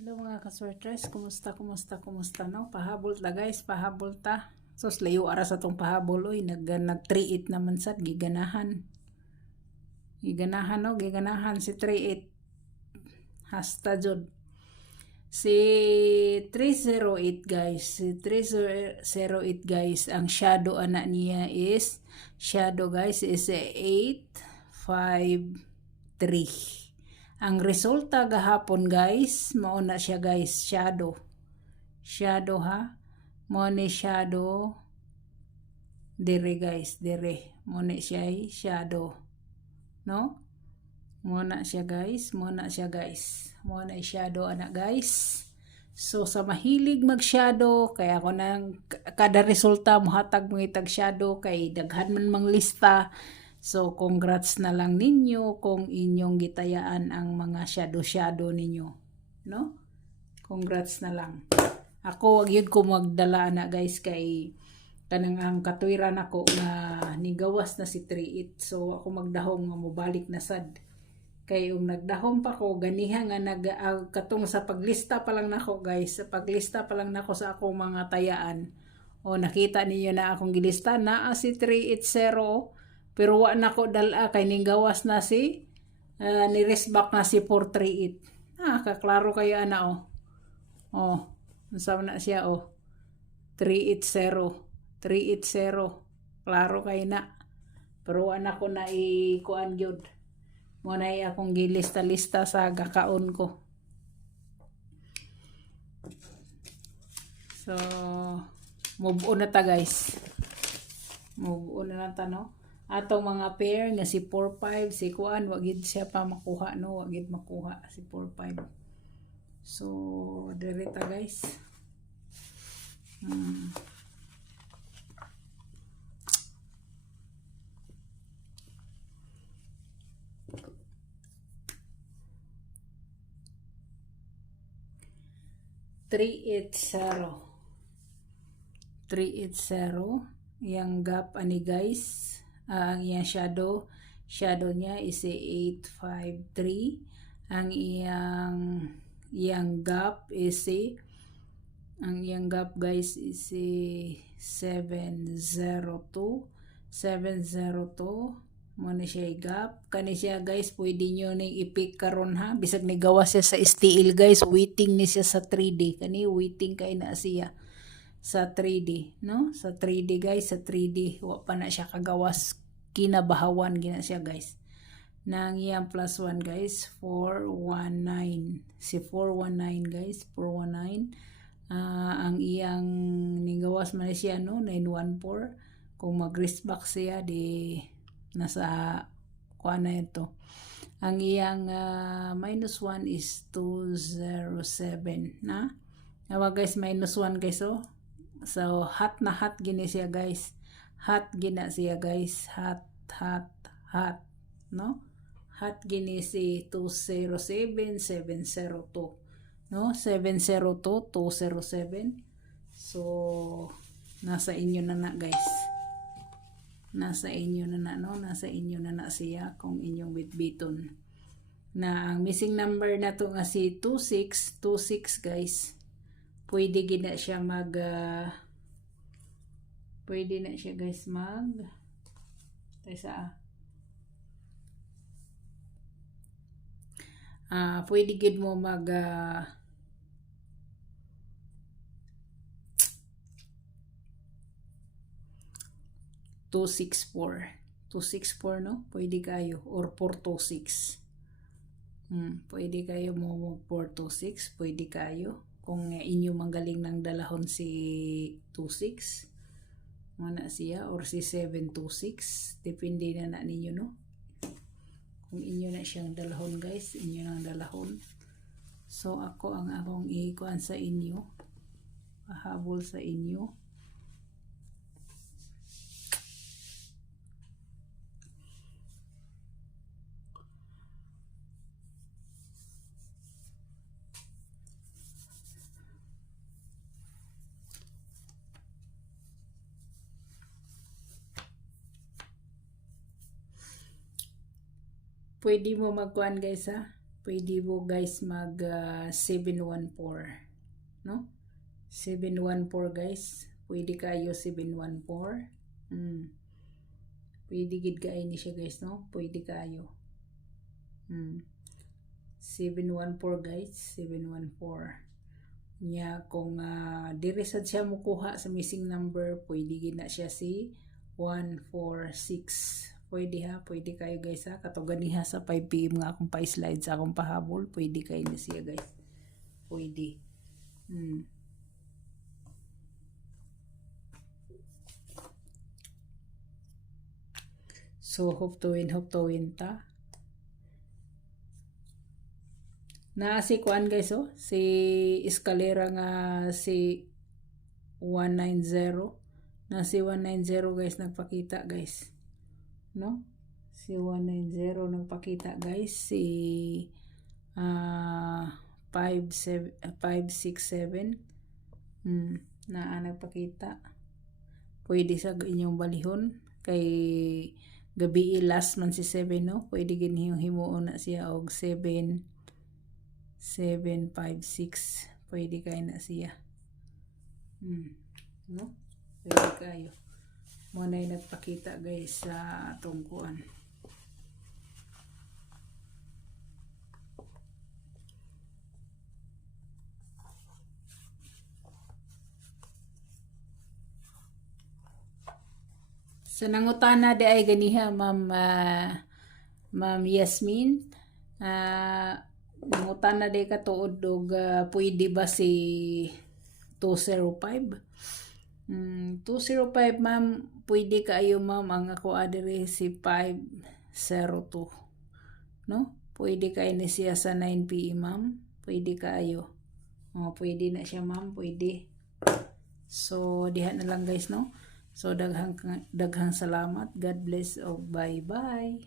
Hello mga ka-sortress, kumusta no? Pahabol ta guys, pahabol ta. Sos layo ara sa tong pahabol oy, nag 3-8 naman sad giganahan. Giganahan no, giganahan si 3-8. Hasta jud. Si 308 guys, si 308 guys, ang shadow anak niya is shadow guys is 853. Ang resulta gahapon guys, mao na siya guys, shadow. Shadow ha. Mo ni shadow dire guys, dire. Mo ni siya shadow. No? Mo na siya guys, mo na siya guys. Mo na shadow anak guys. So sa mahilig mag-shadow, kaya ako nang kada resulta mohatag mo itag shadow kay daghan man mang lista. So, congrats na lang ninyo kung inyong gitayaan ang mga shadow ninyo. No? Congrats na lang. Ako, wag yun ko magdala na guys kay kanang ang katwiran ako nga nigawas na si 3-8. So, ako magdahom nga mobalik na sad. Kay yung nagdahom pa ko, ganiha nga katong sa paglista pa lang nako guys. Sa paglista pa lang nako sa akong mga tayaan. O, nakita niyo na akong gilista. Naa si 380. Pero wa na ko dala kay ning gawas na si ni-resback na si 438. Kaklaro kayo ana oh. Oh, unsa na siya oh. 380. 380. Klaro kay na. Pero wa na ko na ikuan gyud. Mo na akong gilista-lista sa gakaon ko. So, move on na ta guys. Move on na ta no. Atong mga pair nga si 4-5, si kuan, wag gid siya pa makuha no, wag gid makuha si 4-5. So, dire ta guys. Three 380 yang gap ani guys. Ang iyang shadow niya is 853. Ang iyang gap is ang iyang gap guys is 702 mo na siya gap kani siya guys. Pwede nyo ning i-pick karon ha, bisag ni gawas siya sa STL guys, waiting ni siya sa 3D kani, waiting kay na siya sa 3D no, sa 3D guys, sa 3D wa pa na siya kagawas, kinabahawan gina siya guys. Nang iyang plus 1 guys 419, si 419 guys, 419. Ang iyang nigawas man siya no 914. Kung mag-riskback siya di nasa kuan na ito. Ang iyang minus 1 is 207 na. Nawa guys, minus 1 guys oh. So hot na hot gini siya guys. Hot gina siya guys. Hot no. Hot gini si 207 702 no, 702 207. So nasa inyo na na guys. Nasa inyo na na no, nasa inyo na na siya kung inyong bitbiton. Na ang missing number na to nga si 2626 guys. Pwede gina siya pwede na siya guys pwede gid mo 264 no, pwede kayo, or 426. Pwede kayo mo 426, pwede kayo kung inyo manggaling ng dalahon si 26 mana siya, or si 726, depende na ninyo no, kung inyo na siyang dalahon guys, inyo nang dalahon. So ako ang akong ikuan sa inyo, pahabol sa inyo. Pwede mo magkuhan guys ha. Pwede mo guys mag 714, no? 714 guys. Pwede kayo 714. Pwede gid kayo ni siya guys, no? Pwede kayo. 714 guys, 714. Nya kung diri sad siya mukuha sa missing number, pwede gid na siya si 146. Pwede ha, pwede kayo guys ha. Katong ganiha sa 5 PM nga akong pa-slide sa akong pahabol, pwede kayo na siya guys. Pwede. So hope to win ta. Na si kuan guys oh, si eskalera nga si 190. Na si 190 guys nagpakita guys. No? Si 190 nagpakita guys. Si 567 na nagpakita. Pwede sa inyong balihon kay gabi last man si 7 no. Pwede ginhimo himuon na siya og 756. Pwede kayo na siya. No? Pwede kayo. Muna yung nagpakita guys sa tungkuan. So nangutana di ay ganiha Ma'am Yasmin. Nangutana di ka tuod og pwede ba si 205? 205 ma'am, pwede kayo ma'am. Ang ako adere si 502. No? Pwede kayo ni siya sa 9 PM ma'am. Pwede kayo. Pwede na siya ma'am, pwede. So diha na lang guys no. So daghang salamat. God bless. Bye bye.